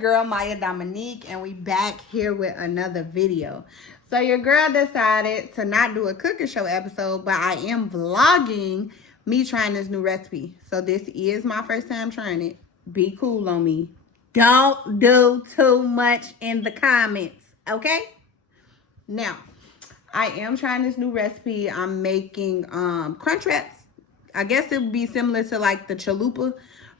girl Maya Dominique, and we back here with another video. So your girl decided to not do a cooking show episode, but I am vlogging me trying this new recipe. So this is my first time trying it. Be cool on me. Don't do too much in the comments, okay? Now, I am trying this new recipe. I'm making crunch wraps. I guess it would be similar to like the chalupa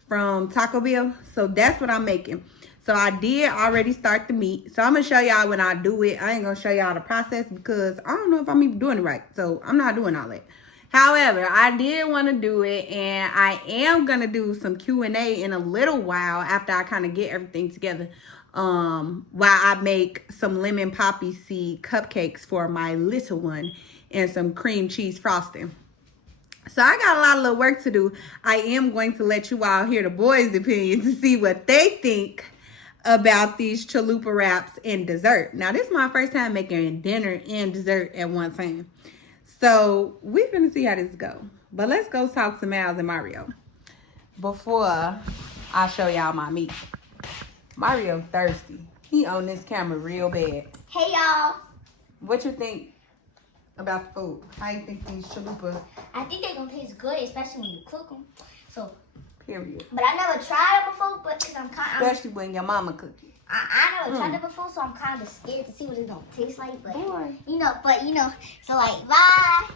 from Taco Bell. So that's what I'm making. So I did already start the meat. So I'm going to show y'all when I do it. I ain't going to show y'all the process because I don't know if I'm even doing it right. So I'm not doing all that. However, I did want to do it, and I am going to do some Q&A in a little while after I kind of get everything together. While I make some lemon poppy seed cupcakes for my little one and some cream cheese frosting. So I got a lot of little work to do. I am going to let you all hear the boys' opinion to see what they think about these chalupa wraps and dessert. Now, this is my first time making dinner and dessert at one time. So we're going to see how this go. But let's go talk to Miles and Mario before I show y'all my meat. Mario thirsty. He on this camera real bad. Hey, y'all. What you think about the food? How you think these chalupas? I think they're gonna taste good, especially when you cook them. So, period. But I never tried it before, but cause especially when your mama cook it. I never tried it before, so I'm kind of scared to see what it's gonna taste like. But boy, so like, bye.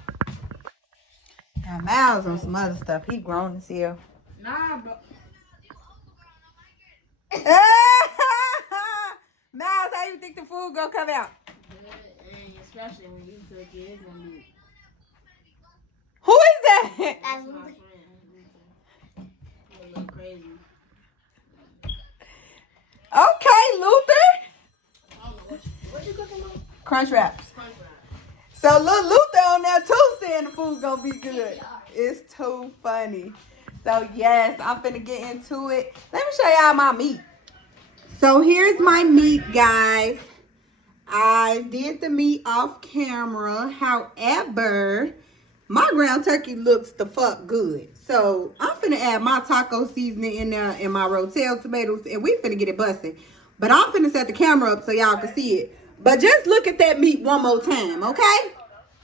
Now Miles on some other stuff. He grown as hell. Nah, bro. Miles, how you think the food gonna come out? Especially when you cook it, it's gonna be. Who is that? That's my friend. A little crazy. Okay, Luther. What you cooking with? Crunch wraps. Crunch wrap. So little Luther on there too saying the food gonna be good. It's too funny. So yes, I'm finna get into it. Let me show y'all my meat. So here's my meat, guys. I did the meat off camera. However, my ground turkey looks the fuck good. So I'm finna add my taco seasoning in there and my Rotel tomatoes, and we finna get it busted. But I'm finna set the camera up so y'all can see it. But just look at that meat one more time, okay?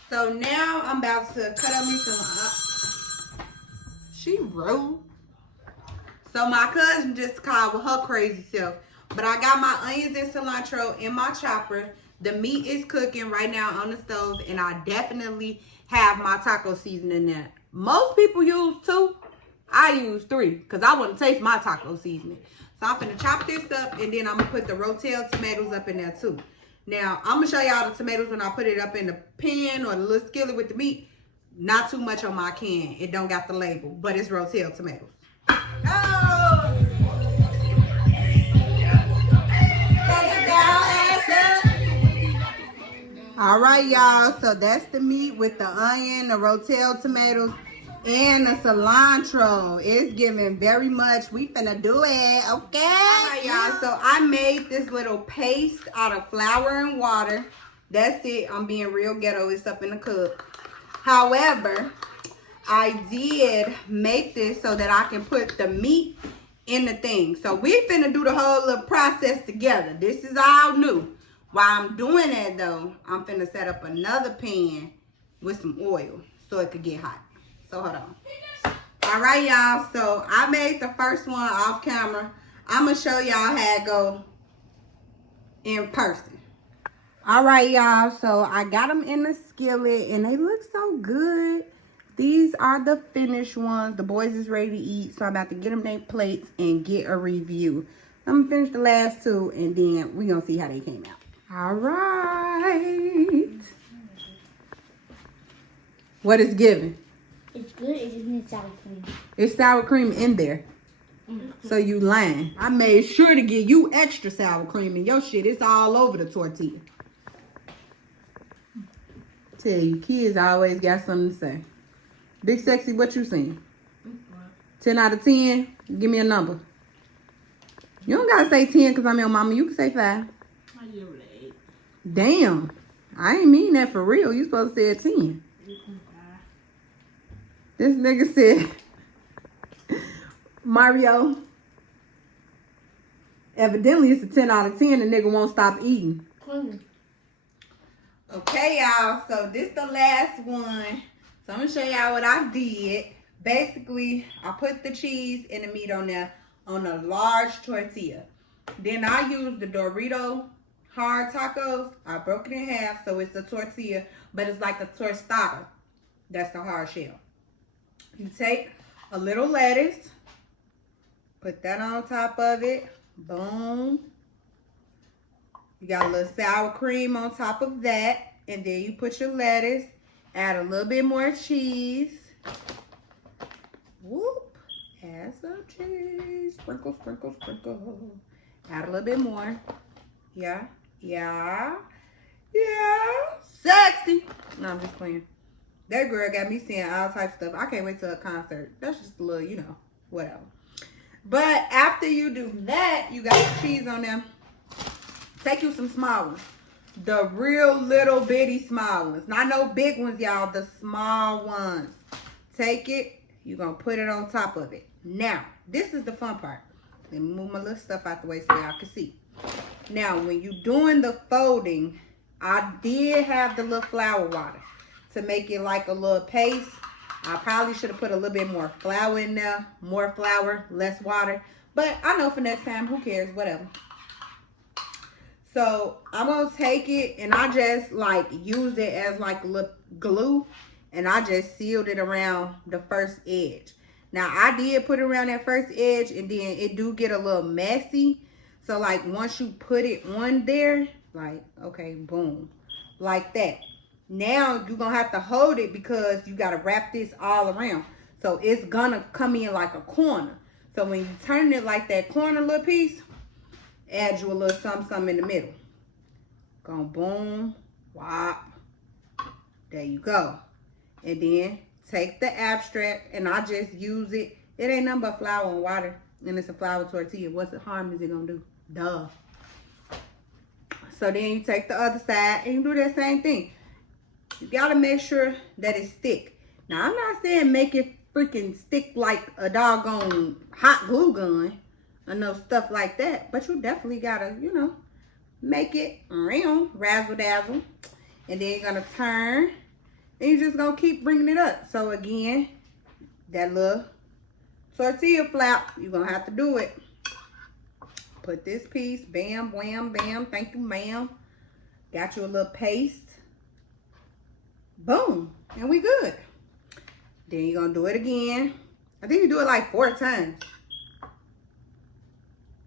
So now I'm about to cut up me some. She rude. So my cousin just called with her crazy self. But I got my onions and cilantro in my chopper. The meat is cooking right now on the stove. And I definitely have my taco seasoning in there. Most people use 2. I use 3. Because I want to taste my taco seasoning. So I'm going to chop this up. And then I'm going to put the Rotel tomatoes up in there too. Now, I'm going to show y'all the tomatoes when I put it up in the pan or the little skillet with the meat. Not too much on my can. It don't got the label. But it's Rotel tomatoes. Oh! All right, y'all. So that's the meat with the onion, the Rotel tomatoes, and the cilantro. It's giving very much. We finna do it, okay? All right, y'all. So I made this little paste out of flour and water. That's it. I'm being real ghetto. It's up in the cup. However, I did make this so that I can put the meat in the thing. So we finna do the whole little process together. This is all new. While I'm doing that though, I'm finna set up another pan with some oil so it could get hot. So hold on. All right, y'all. So I made the first one off camera. I'm gonna show y'all how it go in person. All right, y'all. So I got them in the skillet and they look so good. These are the finished ones. The boys is ready to eat. So I'm about to get them their plates and get a review. I'm gonna finish the last 2 and then we're gonna see how they came out. All right. What is giving? It's good. It just needs sour cream. It's sour cream in there. So you lying. I made sure to give you extra sour cream in your shit. It's all over the tortilla. Tell you, kids always got something to say. Big Sexy, what you seen? 10 out of 10? Give me a number. You don't gotta say 10 because I'm your mama. You can say 5. I give it an 8. Damn. I ain't mean that for real. You supposed to say 10. This nigga said, Mario, Evidently, it's a 10 out of 10. The nigga won't stop eating. Clean. Okay, y'all. So this the last one. So I'm gonna show y'all what I did. Basically, I put the cheese and the meat on there on a large tortilla. Then I used the Dorito hard tacos. I broke it in half so it's a tortilla, but it's like a tostada. That's the hard shell. You take a little lettuce, put that on top of it. Boom. You got a little sour cream on top of that. And then you put your lettuce. Add a little bit more cheese. Whoop. Add some cheese. Sprinkle, sprinkle, sprinkle. Add a little bit more. Yeah. Yeah. Yeah. Sexy. No, I'm just playing. That girl got me saying all types of stuff. I can't wait till a concert. That's just a little, you know, whatever. But after you do that, you got the cheese on them. Take you some small ones. The real little bitty small ones. Not no big ones, y'all. The small ones. Take it. You're going to put it on top of it. Now, this is the fun part. Let me move my little stuff out the way so y'all can see. Now, when you're doing the folding, I did have the little flour water to make it like a little paste. I probably should have put a little bit more flour in there. More flour, less water. But I know for next time, who cares? Whatever. So I'm going to take it and I just like used it as like a little glue. And I just sealed it around the first edge. Now I did put it around that first edge and then it do get a little messy. So like once you put it on there, like, okay, boom, like that. Now you're going to have to hold it because you got to wrap this all around. So it's going to come in like a corner. So when you turn it like that corner little piece, add you a little something in the middle. Go boom, whop. There you go. And then take the abstract and I just use it. It ain't nothing but flour and water. And it's a flour tortilla. What's the harm is it going to do? Duh. So then you take the other side and you do that same thing. You got to make sure that it's thick. Now, I'm not saying make it freaking stick like a doggone hot glue gun. Or no stuff like that. But you definitely got to, you know, make it round, razzle dazzle. And then you're going to turn. And you're just going to keep bringing it up. So, again, that little tortilla flap, you're going to have to do it. Put this piece. Bam, wham, bam. Thank you, ma'am. Got you a little paste. Boom. And we good. Then you're going to do it again. I think you do it like 4 times.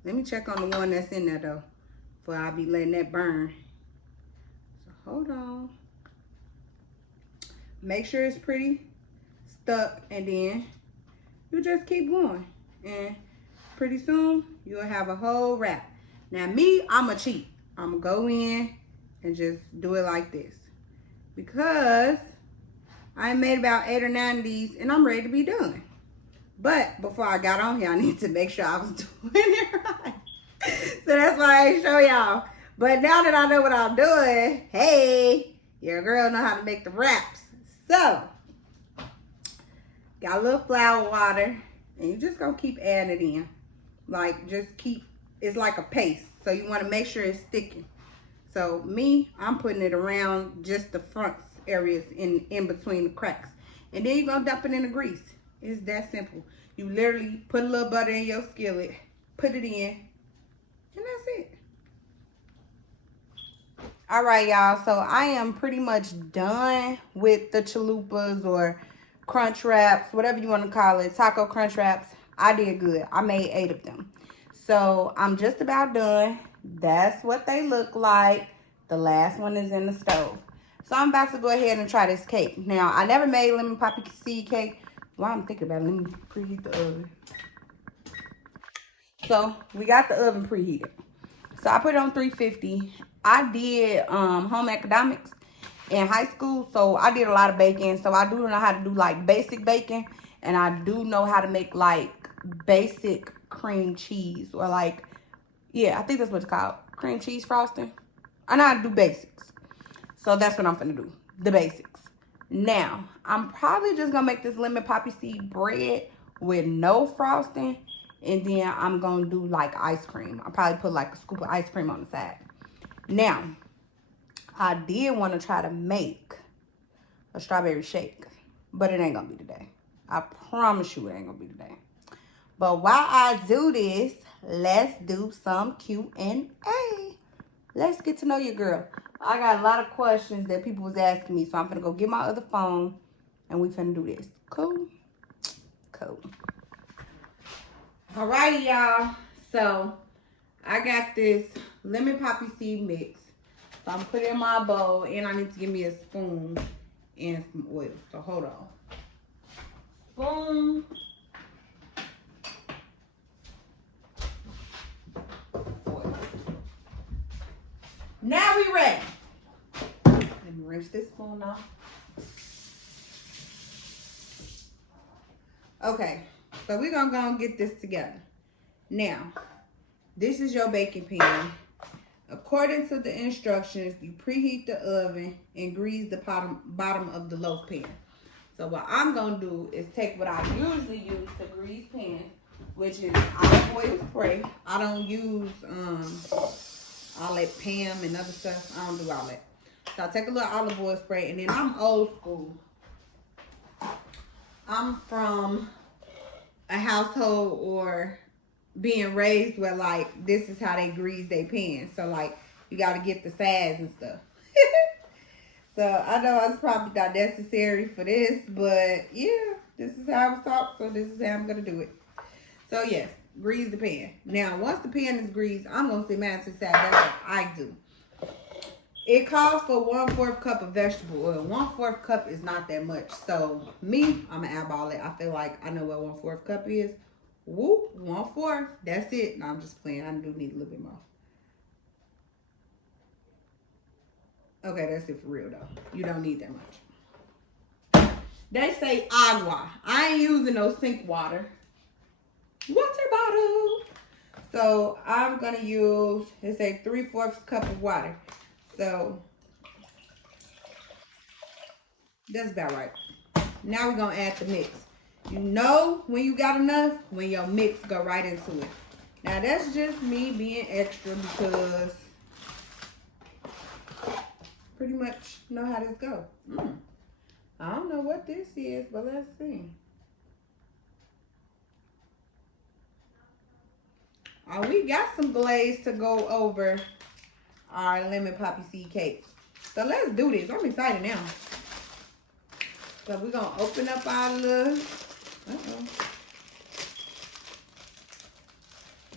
Let me check on the one that's in there, though. Before I'll be letting that burn. So, hold on. Make sure it's pretty stuck. And then you just keep going. And pretty soon, you'll have a whole wrap. Now, me, I'm a cheat. I'm going to go in and just do it like this. Because I made about 8 or 9 of these. And I'm ready to be done. But before I got on here, I need to make sure I was doing it right. So that's why I ain't show y'all. But now that I know what I'm doing, hey, your girl know how to make the wraps. So, got a little flour water. And you just going to keep adding it in. Like, just keep, it's like a paste. So you want to make sure it's sticking. So me, I'm putting it around just the front areas in between the cracks. And then you're going to dump it in the grease. It's that simple. You literally put a little butter in your skillet, put it in, and that's it. All right, y'all. So I am pretty much done with the chalupas or crunch wraps, whatever you want to call it, taco crunch wraps. I did good. I made 8 of them. So I'm just about done. That's what they look like. The last one is in the stove. So I'm about to go ahead and try this cake. Now, I never made lemon poppy seed cake. While I'm thinking about it, let me preheat the oven. So we got the oven preheated. So I put it on 350. I did home economics in high school. So I did a lot of baking. So I do know how to do like basic baking. And I do know how to make like basic cream cheese. Or like, yeah, I think that's what it's called. Cream cheese frosting. I know how to do basics. So that's what I'm finna do. The basics. Now, I'm probably just gonna make this lemon poppy seed bread with no frosting. And then I'm going to do like ice cream. I'll probably put like a scoop of ice cream on the side. Now, I did want to try to make a strawberry shake. But it ain't going to be today. I promise you it ain't going to be today. But while I do this, let's do some Q&A. Let's get to know your girl. I got a lot of questions that people was asking me. So I'm going to go get my other phone. And we finna do this. Cool? Cool. Alrighty, y'all. So, I got this lemon poppy seed mix. So, I'm putting it in my bowl. And I need to give me a spoon and some oil. So, hold on. Spoon. Oil. Now we ready. Let me rinse this spoon off. Okay, so we're going to go and get this together. Now, this is your baking pan. According to the instructions, you preheat the oven and grease the bottom of the loaf pan. So what I'm going to do is take what I usually use to grease pan, which is olive oil spray. I don't use all that Pam and other stuff. I don't do all that. So I take a little olive oil spray, and then I'm old school. I'm from a household or being raised where like this is how they grease their pans. So like you got to get the size and stuff. So I know it's probably not necessary for this, but yeah, this is how I was taught. So this is how I'm gonna do it. So yes, grease the pan. Now once the pan is greased, I'm gonna sit mine to the side. That's what I do. It calls for 1/4 cup of vegetable oil. 1/4 cup is not that much. So me, I'm gonna eyeball it. I feel like I know what 1/4 cup is. Whoop, 1/4. That's it. No, I'm just playing. I do need a little bit more. Okay, that's it for real though. You don't need that much. They say agua. I ain't using no sink water. Water bottle. So I'm gonna use, it's a 3/4 cup of water. So that's about right. Now we're gonna add the mix. You know when you got enough when your mix go right into it. Now that's just me being extra because pretty much know how this go. I don't know what this is, but let's see. We got some glaze to go over our lemon poppy seed cake. So let's do this. I'm excited now. So we're going to open up our little...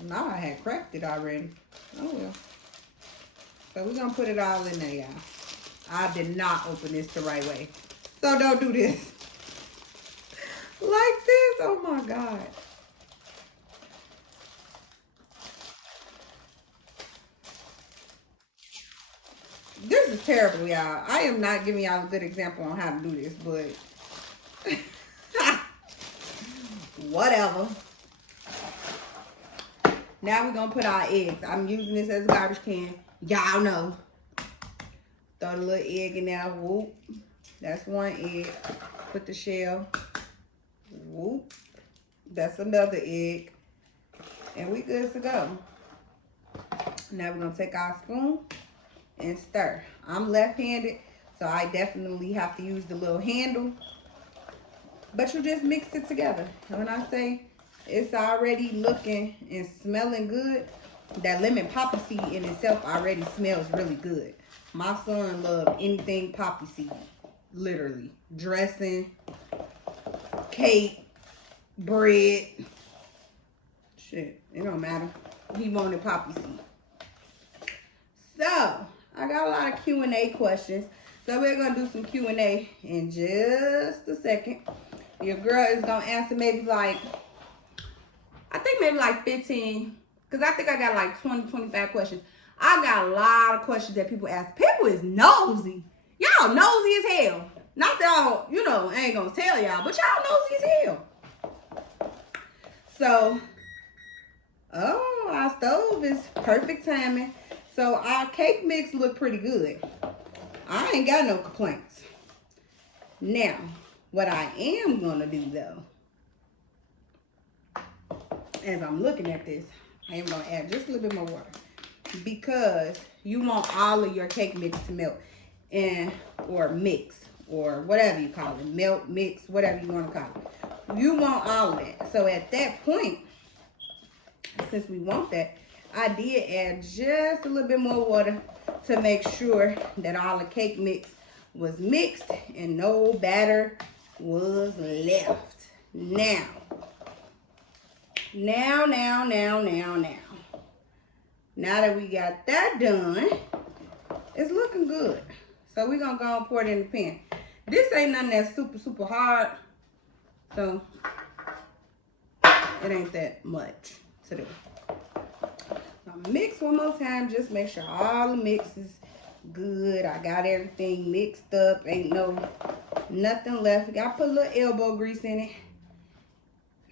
Now I had cracked it already. Oh well. So we're going to put it all in there, y'all. I did not open this the right way. So don't do this. Like this. Oh my God. This is terrible, y'all. I am not giving y'all a good example on how to do this, but whatever. Now we're going to put our eggs. I'm using this as a garbage can. Y'all know. Throw the little egg in there. Whoop. That's one egg. Put the shell. Whoop. That's another egg. And we good to go. Now we're going to take our spoon and stir. I'm left-handed, so I definitely have to use the little handle. But you just mix it together. And when I say it's already looking and smelling good, that lemon poppy seed in itself already smells really good. My son loved anything poppy seed. Literally. Dressing, cake, bread. Shit, it don't matter. He wanted poppy seed. So, I got a lot of Q&A questions. So we're going to do some Q&A in just a second. Your girl is going to answer maybe like, I think maybe like 15. Because I think I got like 20, 25 questions. I got a lot of questions that people ask. People is nosy. Y'all nosy as hell. Not that y'all, you know, I ain't going to tell y'all. But y'all nosy as hell. So, oh, our stove is perfect timing. So our cake mix look pretty good. I ain't got no complaints. Now, what I am gonna do though as I'm looking at this, I am gonna add just a little bit more water because you want all of your cake mix to melt and or mix or whatever you call it, melt, mix, whatever you want to call it. You want all of that. So at that point, since we want that, I did add just a little bit more water to make sure that all the cake mix was mixed and no batter was left. Now that we got that done, it's looking good. So we're gonna go and pour it in the pan. This ain't nothing that's super hard, so it ain't that much to do. So mix one more time, just make sure all the mix is good. I got everything mixed up, ain't nothing left. I put a little elbow grease in it.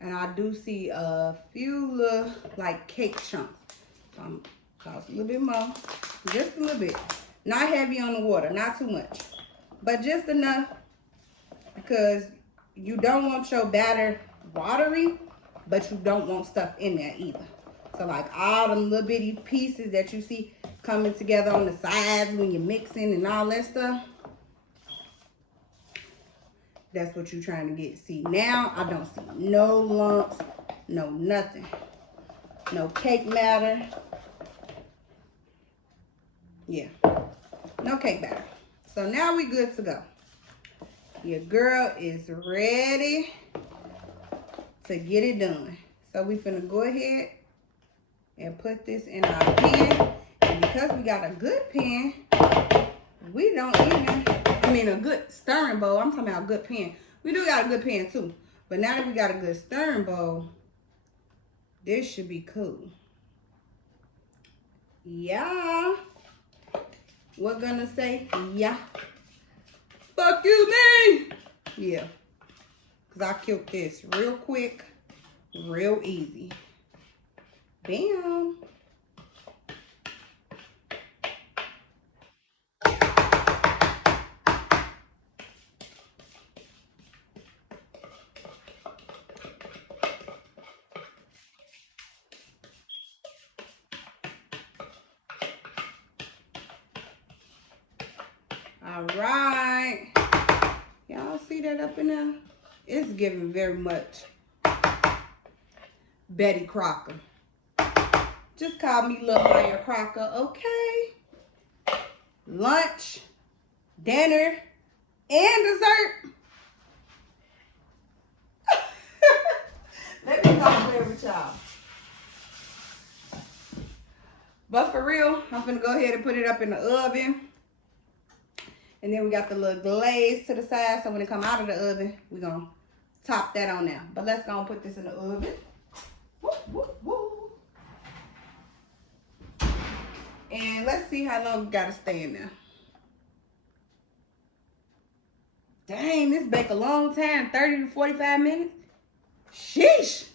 And I do see a few little like cake chunks. So I'm gonna toss a little bit more, just a little bit. Not heavy on the water, not too much, but just enough because you don't want your batter watery, but you don't want stuff in there either. So like all them little bitty pieces that you see coming together on the sides when you're mixing and all that stuff, that's what you're trying to get. See, now I don't see no lumps, no nothing. No cake batter. Yeah, no cake batter. So now we good to go. Your girl is ready to get it done. So we finna go ahead and put this in our pan. And because we got a good pan, we don't even, a good stirring bowl. I'm talking about a good pan. We do got a good pan too. But now that we got a good stirring bowl, this should be cool. Yeah. We're gonna say, yeah. Fuck you, me. Yeah. Because I killed this real quick, real easy. Bam. All right. Y'all see that up in there? It's giving very much Betty Crocker. Just call me Little Maya Crocker, okay? Lunch, dinner, and dessert. Let me come play with y'all. But for real, I'm gonna go ahead and put it up in the oven. And then we got the little glaze to the side. So when it come out of the oven, we're going to top that on there. But let's go and put this in the oven. Woo, woo, woo. And let's see how long we got to stay in there. Dang, this bake a long time. 30 to 45 minutes. Sheesh.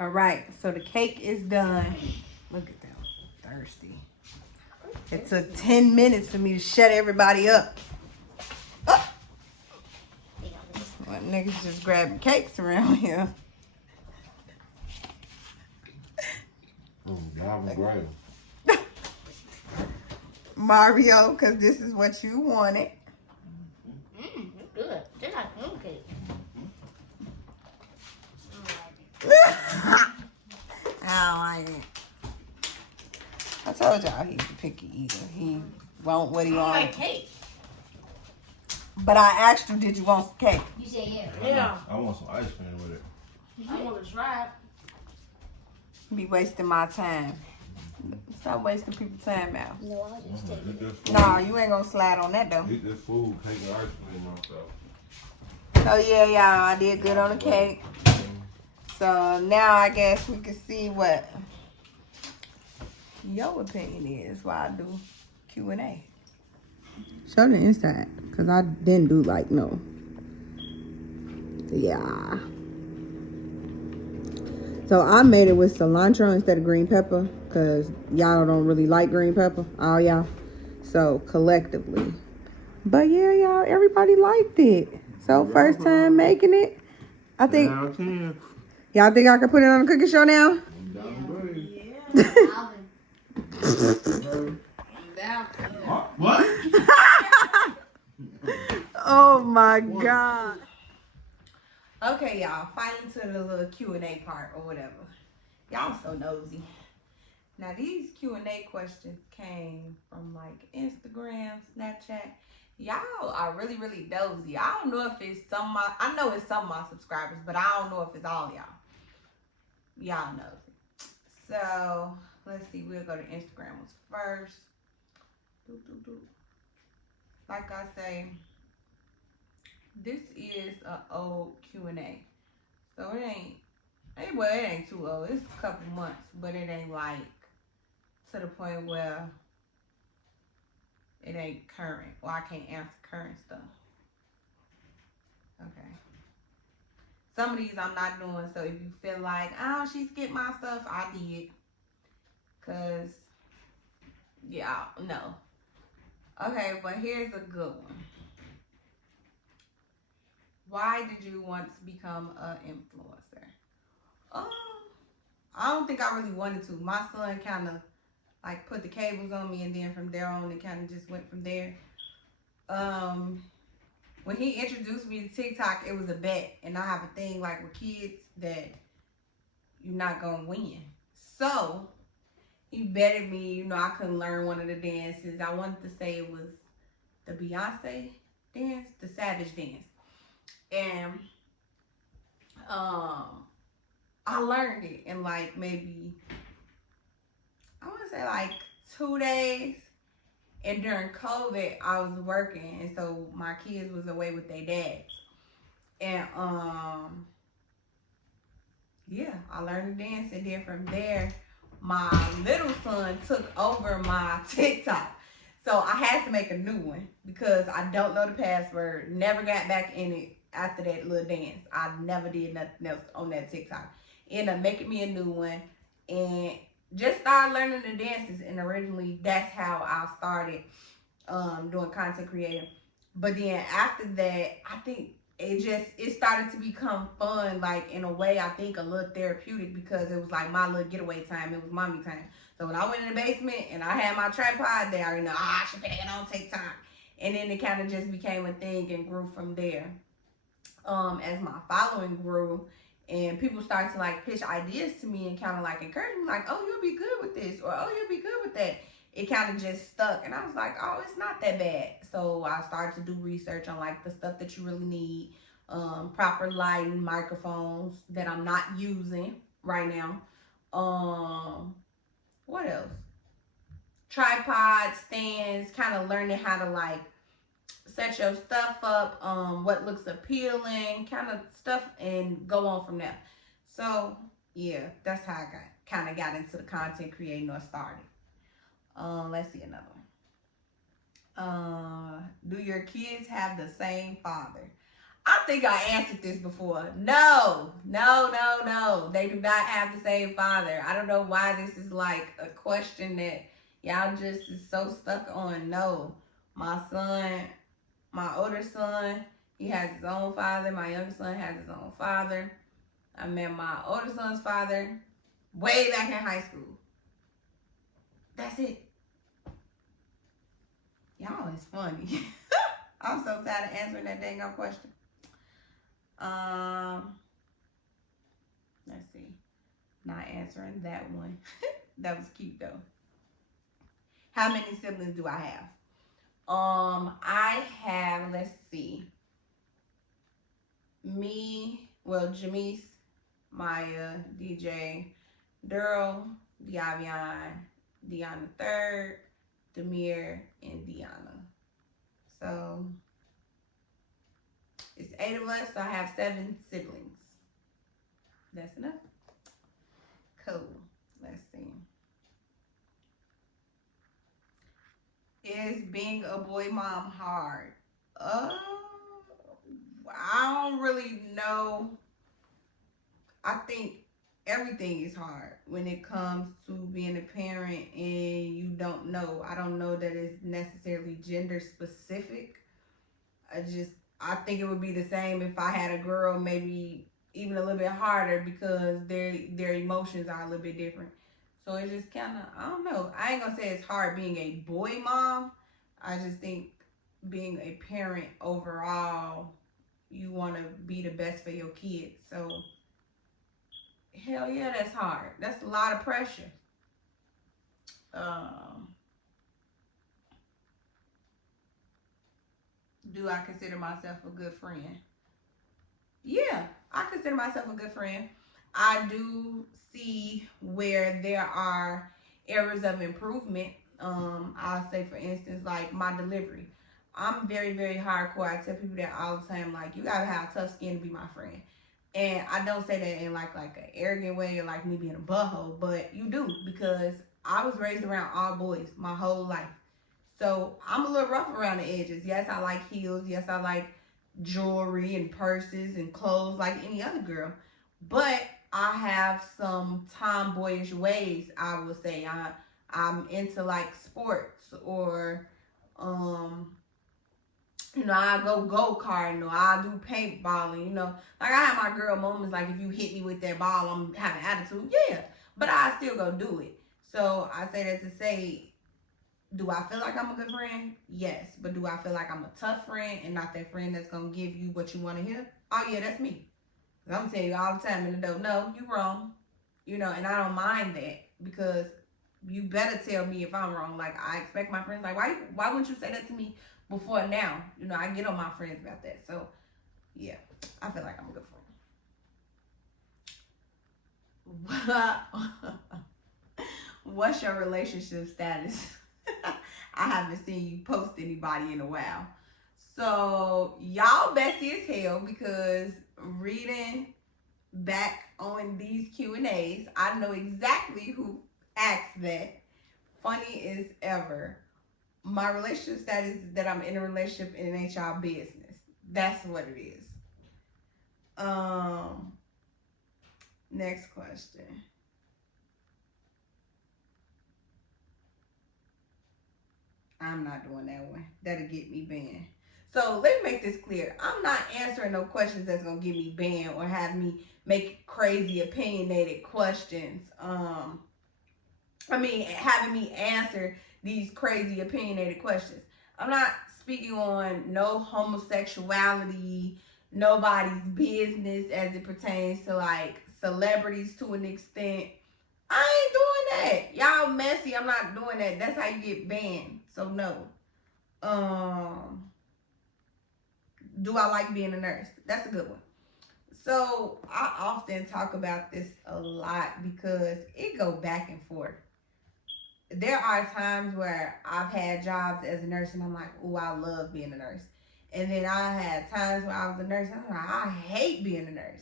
All right. So the cake is done. Look at that. Thirsty. It took 10 minutes for me to shut everybody up. Oh. What niggas just grabbing cakes around here? Mario, because this is what you wanted. It's good. Just like moon cake. I told y'all he's a picky eater. He want what he I wants. like cake. But I asked you, did you want some cake? You said yeah. Yeah. I want some ice cream with it. I want to try it. Be wasting my time. Stop wasting people's time out. No, I was just taking Eat this food. Nah, you ain't gonna slide on that though. Eat this food, cake and ice cream myself. So yeah, y'all, I did good on the cake. So now I guess we can see what your opinion is while I do Q&A. Show the inside, because I didn't do like no. Yeah. So I made it with cilantro instead of green pepper, because y'all don't really like green pepper, all y'all. So collectively. But yeah, y'all, everybody liked it. So first time making it. I think Y'all think I can put it on the cooking show now? I'm down the way. Alvin. What? Oh my God. Okay, y'all. Finally to the little Q&A part or whatever. Y'all so nosy. Now these Q&A questions came from like Instagram, Snapchat. Y'all are really, really nosy. I don't know if it's some of my, I know it's some of my subscribers, but I don't know if it's all y'all. Y'all nosy. So let's see. We'll go to Instagram ones first. Like I say, this is an old Q&A. So it ain't too old. It's a couple months, but it ain't like to the point where it ain't current. Well, I can't answer current stuff. Okay. Some of these I'm not doing, so if you feel like, oh, she skipped my stuff, I did. Cause, yeah, no. Okay, but here's a good one. Why did you want to become an influencer? I don't think I really wanted to. My son kind of like put the cables on me, and then from there on, it kind of just went from there. When he introduced me to TikTok, it was a bet, and I have a thing like with kids that you're not gonna win. So he betted me. You know, I couldn't learn one of the dances. I wanted to say it was the Beyonce dance, the Savage dance, and I learned it in like maybe, I want to say like 2 days. And during COVID, I was working, and so my kids was away with their dads. And yeah, I learned to dance, and then from there, my little son took over my TikTok. So I had to make a new one because I don't know the password. Never got back in it after that little dance. I never did nothing else on that TikTok. Ended up making me a new one and just started learning the dances. And originally, that's how I started doing content creating. But then after that, I think it started to become fun, like in a way I think a little therapeutic, because it was like my little getaway time. It was mommy time. So when I went in the basement and I had my tripod there, I already know, I should get on TikTok. And then it kind of just became a thing and grew from there. As my following grew and people started to like pitch ideas to me and kind of like encourage me, like, oh, you'll be good with this, or oh, you'll be good with that. It kind of just stuck, and I was like, oh, it's not that bad. So I started to do research on like the stuff that you really need, proper lighting, microphones that I'm not using right now. What else? Tripod stands, kind of learning how to like set your stuff up, what looks appealing, kind of stuff, and go on from there. So yeah, that's how I got into the content creating or started. Let's see another one. Do your kids have the same father? I think I answered this before. No. They do not have the same father. I don't know why this is like a question that y'all just is so stuck on. No. My older son, he has his own father. My younger son has his own father. I met my older son's father way back in high school. That's it. Y'all is funny. I'm so tired of answering that dang old question. Let's see. Not answering that one. That was cute though. How many siblings do I have? I have, let's see. Me, well, Jamise, Maya, DJ, Daryl, Diavion, Deanna Third, Demir, and Deanna. So it's 8 of us, so I have 7 siblings. That's enough? Cool. Let's see. Is being a boy mom hard? I don't really know. I think everything is hard when it comes to being a parent and you don't know. I don't know that it's necessarily gender specific. I think it would be the same if I had a girl. Maybe even a little bit harder because their emotions are a little bit different. So it's just kind of, I don't know. I ain't gonna say it's hard being a boy mom. I just think being a parent overall, you want to be the best for your kids. So hell yeah, that's hard. That's a lot of pressure. Do I consider myself a good friend? Yeah, I consider myself a good friend. I do see where there are areas of improvement. I'll say, for instance, like my delivery. I'm very, very hardcore. I tell people that all the time, like, you gotta have tough skin to be my friend. And I don't say that in like an arrogant way or like me being a butthole, but you do, because I was raised around all boys my whole life. So I'm a little rough around the edges. Yes, I like heels. Yes, I like jewelry and purses and clothes like any other girl. But I have some tomboyish ways, I would say. I'm into like sports, or I go karting, or I do paintballing, Like, I have my girl moments, like, if you hit me with that ball, I'm having attitude. Yeah. But I still go do it. So I say that to say, do I feel like I'm a good friend? Yes. But do I feel like I'm a tough friend and not that friend that's going to give you what you want to hear? Oh, yeah, that's me. I'm going to tell you all the time in the dope, no, you wrong. And I don't mind that, because you better tell me if I'm wrong. Like, I expect my friends, like, why wouldn't you say that to me before now? I get on my friends about that. So, yeah, I feel like I'm a good friend. What's your relationship status? I haven't seen you post anybody in a while. So y'all messy as hell, because reading back on these Q&As, I know exactly who asked that. Funny as ever. My relationship status is that I'm in a relationship and it ain't y'all business. That's what it is. Next question. I'm not doing that one. That'll get me banned. So let me make this clear. I'm not answering no questions that's gonna get me banned or have me make crazy opinionated questions. Having me answer these crazy opinionated questions. I'm not speaking on no homosexuality, nobody's business as it pertains to like celebrities to an extent. I ain't doing that. Y'all messy. I'm not doing that. That's how you get banned. So no. Do I like being a nurse? That's a good one. So I often talk about this a lot because it go back and forth. There are times where I've had jobs as a nurse and I'm like, oh, I love being a nurse. And then I had times where I was a nurse and I'm like, I hate being a nurse.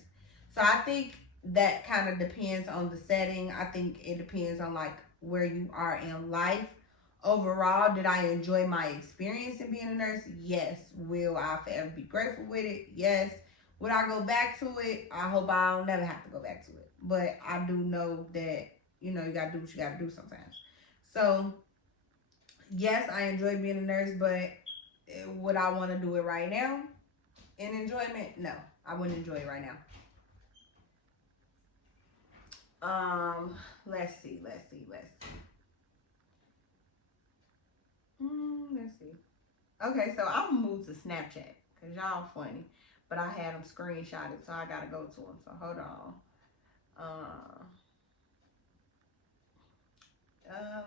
So I think that kind of depends on the setting. I think it depends on like where you are in life. Overall, did I enjoy my experience in being a nurse? Yes. Will I forever be grateful with it? Yes. Would I go back to it? I hope I'll never have to go back to it. But I do know that, you gotta do what you gotta do sometimes. So, yes, I enjoy being a nurse, but would I want to do it right now? In enjoyment? No, I wouldn't enjoy it right now. Let's see. Let's see. Okay, so I'm gonna move to Snapchat because y'all funny, but I had them screenshotted, so I gotta go to them. So hold on.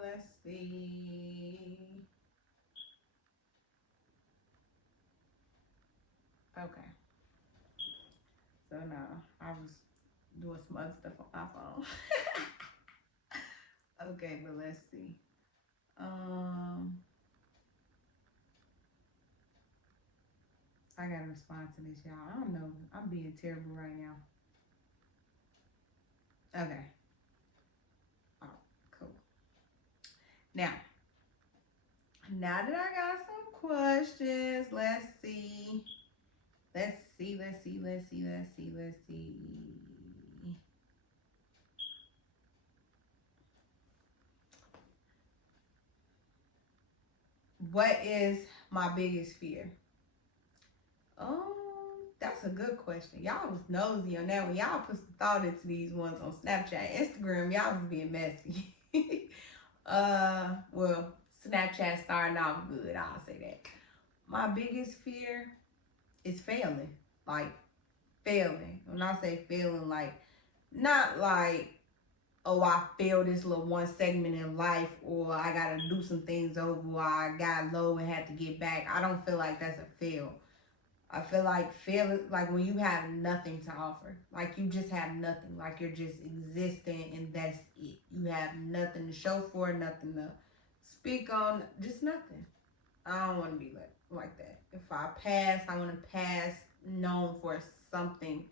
Let's see. Okay. So now I was doing some other stuff on my phone. Okay, but let's see. I gotta respond to this, y'all. I don't know. I'm being terrible right now. Okay. Oh, cool. Now that I got some questions, let's see. What is my biggest fear? That's a good question. Y'all was nosy on that one. Y'all put some thought into these ones on Snapchat. Instagram, y'all was being messy. Well, Snapchat starting off good, I'll say that. My biggest fear is failing. Like, failing. When I say failing, like, not like, oh, I failed this little one segment in life, or I gotta do some things over, or I got low and had to get back. I don't feel like that's a fail. I feel like fail, like when you have nothing to offer, like you just have nothing, like you're just existing and that's it. You have nothing to show for, nothing to speak on, just nothing. I don't want to be like that. If I pass, I want to pass known for something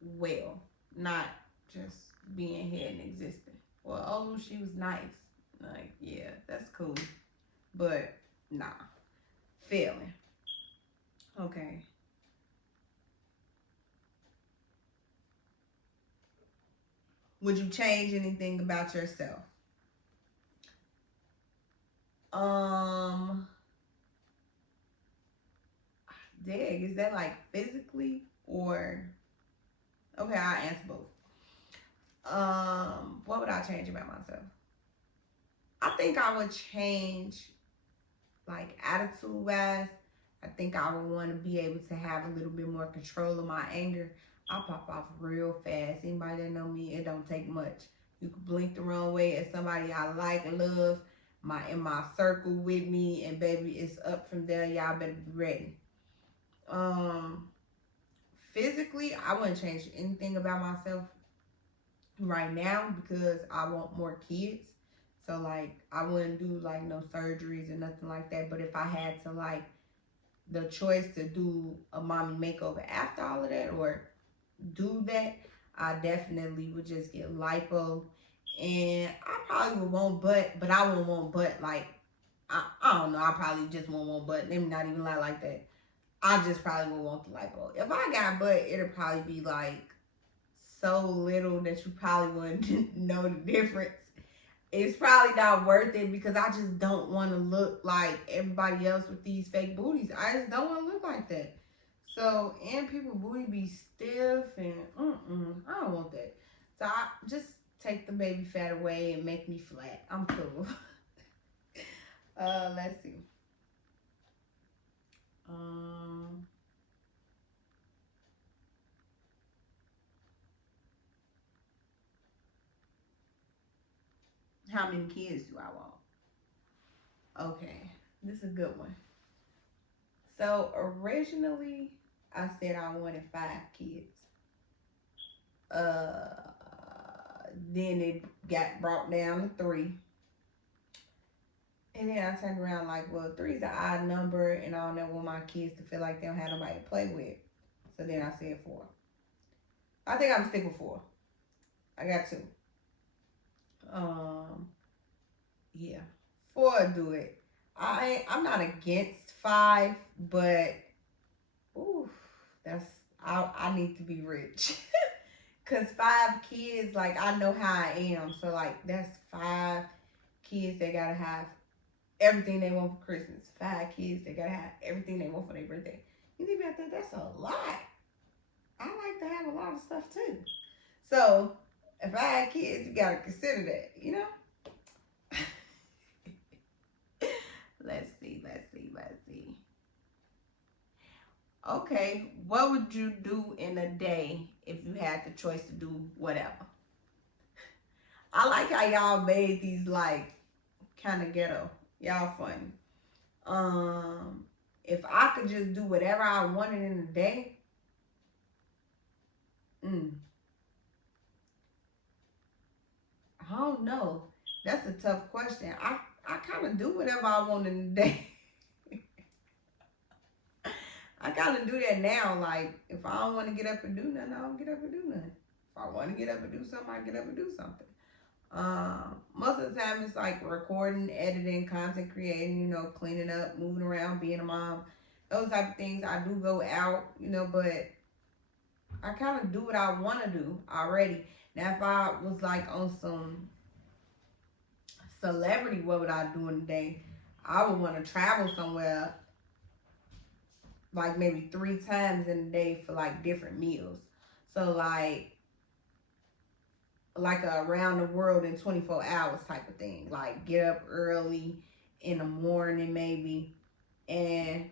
well, not just being here and existing. Well, oh, she was nice. Like, yeah, that's cool. But, nah. Failing. Okay. Would you change anything about yourself? Dag, is that like physically or? Okay, I'll answer both. What would I change about myself? I think I would change, like, attitude wise. I think I would want to be able to have a little bit more control of my anger. I pop off real fast. Anybody that know me, it don't take much. You could blink the wrong way at somebody I like, love, in my circle with me, and baby, it's up from there. Y'all better be ready. Physically, I wouldn't change anything about myself right now because I want more kids. So, like, I wouldn't do, like, no surgeries or nothing like that. But if I had to, like, the choice to do a mommy makeover after all of that or do that, I definitely would just get lipo. And I probably would want butt, but I wouldn't want butt, like, I don't know. I probably just won't want butt. Let me not even lie like that. I just probably would want the lipo. If I got butt, it'll probably be, like, so little that you probably wouldn't know the difference. It's probably not worth it because I just don't want to look like everybody else with these fake booties. I just don't want to look like that. So, and people booty be stiff and I don't want that. So I just take the baby fat away and make me flat. I'm cool. Let's see. How many kids do I want? Okay, this is a good one. So originally, I said I wanted 5 kids. Then it got brought down to 3. And then I turned around like, well, 3 is an odd number, and I don't want my kids to feel like they don't have nobody to play with. So then I said 4. I think I'm gonna stick with 4. I got 2. Yeah, 4 do it. I'm not against 5, but ooh, I need to be rich. Cause 5 kids, like, I know how I am. So, like, that's 5 kids that gotta have everything they want for Christmas. 5 kids that gotta have everything they want for their birthday. You think about that? That's a lot. I like to have a lot of stuff too. So, if I had kids, you gotta consider that, you know? Let's see. Okay, what would you do in a day if you had the choice to do whatever? I like how y'all made these, like, kind of ghetto. Y'all funny. If I could just do whatever I wanted in a day, I don't know. That's a tough question. I kind of do whatever I want in a day. I kind of do that now. Like, if I don't want to get up and do nothing, I don't get up and do nothing. If I want to get up and do something, I get up and do something. Most of the time, it's like recording, editing, content creating, you know, cleaning up, moving around, being a mom. Those type of things. I do go out, you know, but I kind of do what I want to do already. Now, if I was like on some celebrity, what would I do in a day? I would want to travel somewhere like maybe 3 times in a day for like different meals. So like a around the world in 24 hours type of thing. Like get up early in the morning maybe and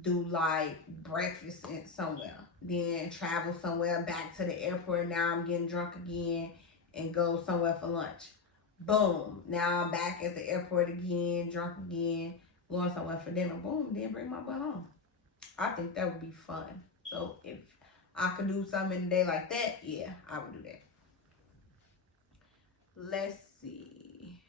do like breakfast somewhere. Then travel somewhere back to the airport. Now I'm getting drunk again and go somewhere for lunch. Boom. Now I'm back at the airport again, drunk again, going somewhere for dinner. Boom. Then bring my butt home. I think that would be fun. So if I could do something in a day like that, yeah, I would do that. Let's see.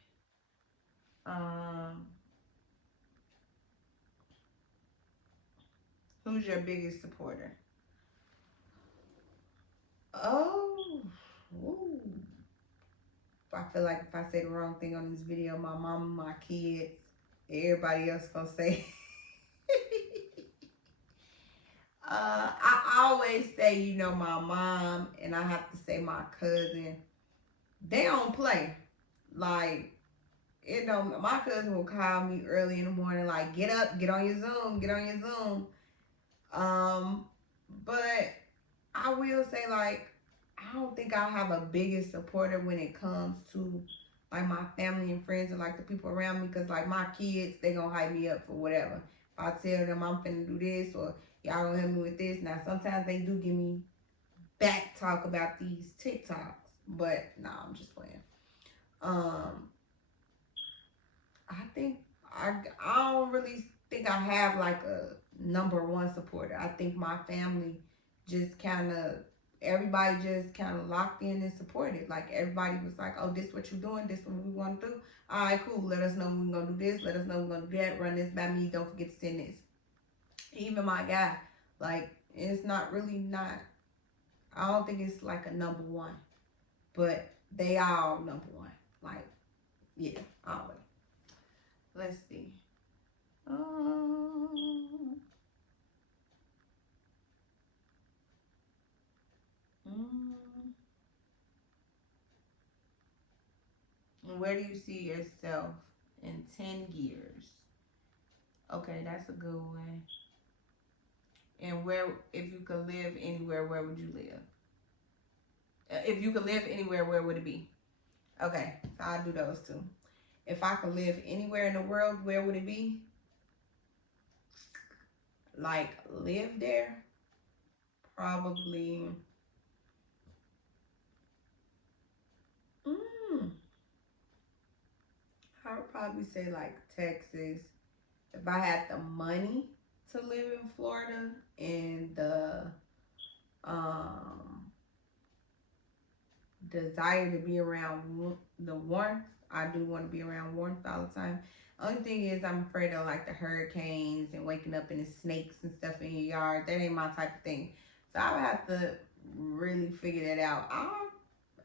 Who's your biggest supporter? Oh, ooh. I feel like if I say the wrong thing on this video, my mama, my kids, everybody else gonna say. I always say, you know, my mom, and I have to say my cousin. They don't play. Like, it don't. My cousin will call me early in the morning, like, get up, get on your Zoom, get on your Zoom. But I will say, like, I don't think I have a biggest supporter when it comes to like my family and friends and like the people around me. Cause like my kids, they gonna hype me up for whatever. If I tell them I'm finna do this or y'all gonna help me with this. Now sometimes they do give me back talk about these TikToks, but nah, I'm just playing. I think I don't really think I have like a number one supporter. I think my family just everybody just kind of locked in and supported. Like everybody was like, oh, this what you doing, this what we want to do. All right, cool. Let us know when we're going to do this. Let us know we're going to do that. Run this by me. Don't forget to send this. Even my guy, like, it's not, I don't think it's like a number one. But they all number one. Like, yeah, always. Let's see. Where do you see yourself in 10 years? Okay, that's a good one. And where, if you could live anywhere, where would you live? If you could live anywhere, where would it be? Okay, so I'll do those two. If I could live anywhere in the world, where would it be? Like, live there? Probably... I would probably say like Texas. If I had the money to live in Florida and the desire to be around the warmth, I do want to be around warmth all the time. Only thing is I'm afraid of like the hurricanes and waking up in the snakes and stuff in your yard. That ain't my type of thing. So I would have to really figure that out.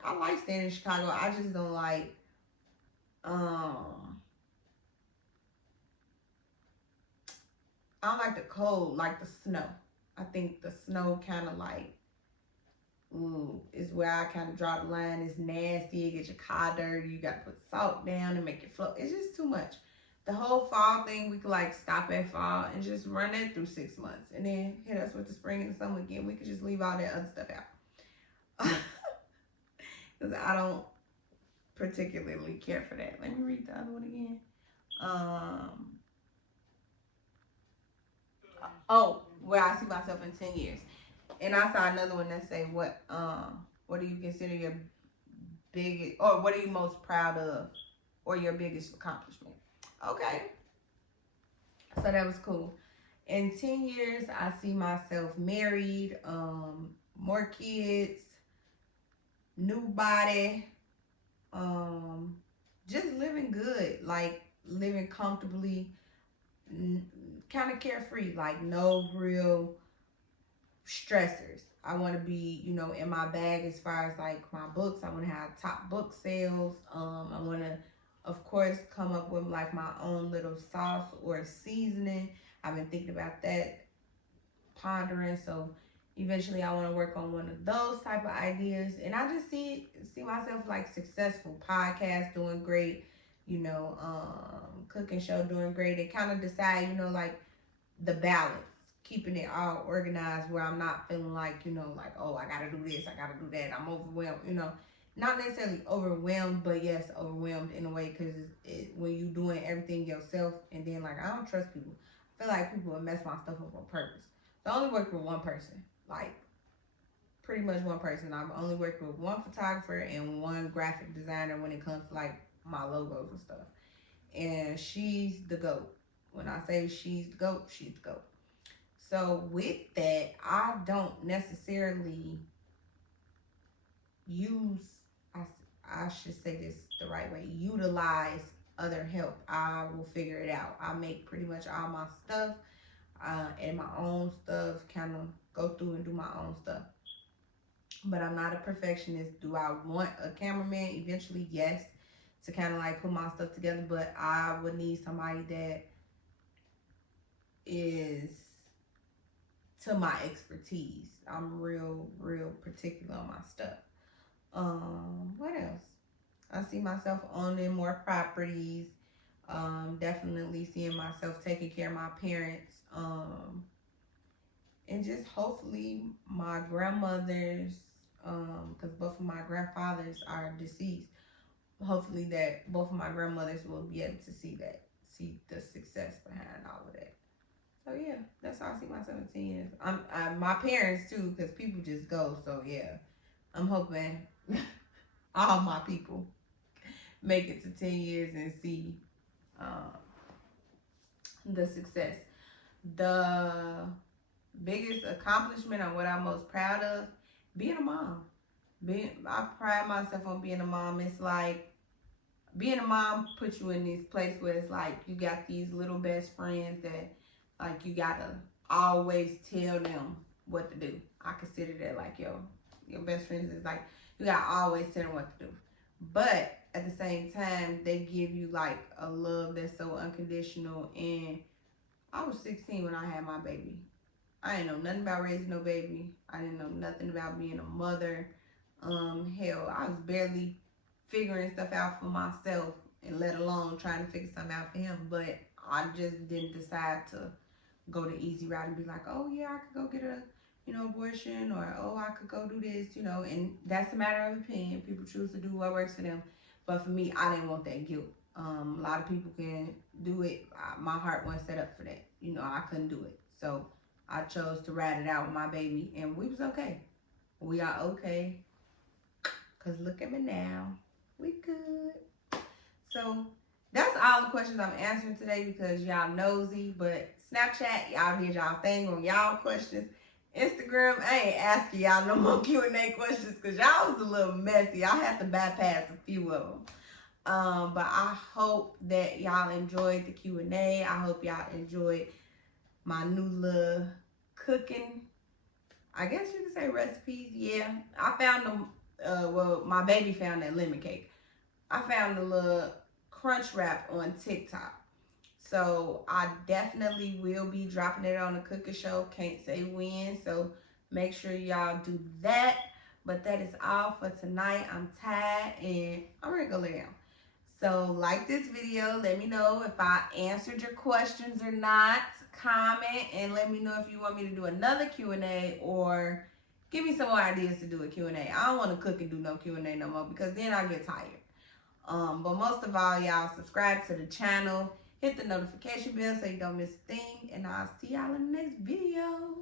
I like staying in Chicago. I just don't like I don't like the cold, like the snow. I think the snow kind of like, is where I kind of draw the line. It's nasty, it gets your car dirty, you got to put salt down and make it float. It's just too much. The whole fall thing, we could like stop at fall and just run that through 6 months. And then hit us with the spring and summer again. We could just leave all that other stuff out. Because I don't particularly care for that. Let me read the other one again. Where I see myself in 10 years. And I saw another one that say, what do you consider your biggest, or what are you most proud of, or your biggest accomplishment? Okay. So that was cool. In 10 years, I see myself married, more kids, new body, just living good, like living comfortably, kind of carefree, like no real stressors. I want to be, you know, in my bag as far as like my books. I want to have top book sales. I want to, of course, come up with like my own little sauce or seasoning. I've been thinking about that, pondering. So eventually I want to work on one of those type of ideas. And I just see myself like successful, podcast doing great, you know, cooking show doing great. And kind of decide, you know, like the balance. keeping it all organized where I'm not feeling like, you know, like, oh, I gotta do this, I gotta do that. I'm overwhelmed, you know. Not necessarily overwhelmed, but yes, overwhelmed in a way, because when you doing everything yourself, and then like, I don't trust people. I feel like people will mess my stuff up on purpose. So I only work with one person, like pretty much one person. I've only worked with one photographer and one graphic designer when it comes to like my logos and stuff. And she's the GOAT. When I say she's the GOAT, she's the GOAT. So with that, I don't necessarily use, I should say this the right way, utilize other help. I will figure it out. I make pretty much all my stuff and my own stuff, kind of go through and do my own stuff. But I'm not a perfectionist. Do I want a cameraman eventually? Yes, to kind of like put my stuff together, but I would need somebody that is to my expertise. I'm real particular on my stuff. What else? I see myself owning more properties. Definitely seeing myself taking care of my parents. And just hopefully my grandmothers, because both of my grandfathers are deceased. Hopefully that both of my grandmothers will be able to see the success behind all of that. So yeah, that's how I see myself in 10 years. I'm my parents too, because people just go. So yeah, I'm hoping all my people make it to 10 years and see the success. The biggest accomplishment and what I'm most proud of, being a mom. I pride myself on being a mom. It's like being a mom puts you in this place where it's like you got these little best friends that like you gotta always tell them what to do. I consider that like your best friends is like you gotta always tell them what to do. But at the same time, they give you like a love that's so unconditional. And I was 16 when I had my baby. I didn't know nothing about raising no baby. I didn't know nothing about being a mother. Hell, I was barely figuring stuff out for myself, and let alone trying to figure something out for him. But I just didn't decide to go the easy route and be like, oh yeah, I could go get a, abortion, or oh, I could go do this, and that's a matter of opinion. People choose to do what works for them. But for me, I didn't want that guilt. A lot of people can do it. My heart wasn't set up for that. I couldn't do it. So I chose to ride it out with my baby, and we was okay. We are okay. Because look at me now. We good. So that's all the questions I'm answering today because y'all nosy. But Snapchat, y'all did y'all thing on y'all questions. Instagram, I ain't asking y'all no more Q&A questions because y'all was a little messy. I had to bypass a few of them. But I hope that y'all enjoyed the Q&A. I hope y'all enjoyed my new little cooking, I guess you could say recipes. Yeah, I found them. Well, my baby found that lemon cake. I found the little crunch wrap on TikTok. So I definitely will be dropping it on the cooking show. Can't say when. So make sure y'all do that. But that is all for tonight. I'm tired and I'm ready to go lay down. So like this video. Let me know if I answered your questions or not. Comment and let me know if you want me to do another Q&A or give me some more ideas to do a Q&A. I don't want to cook and do no Q&A no more because then I get tired. But most of all, y'all subscribe to the channel. Hit the notification bell so you don't miss a thing. And I'll see y'all in the next video.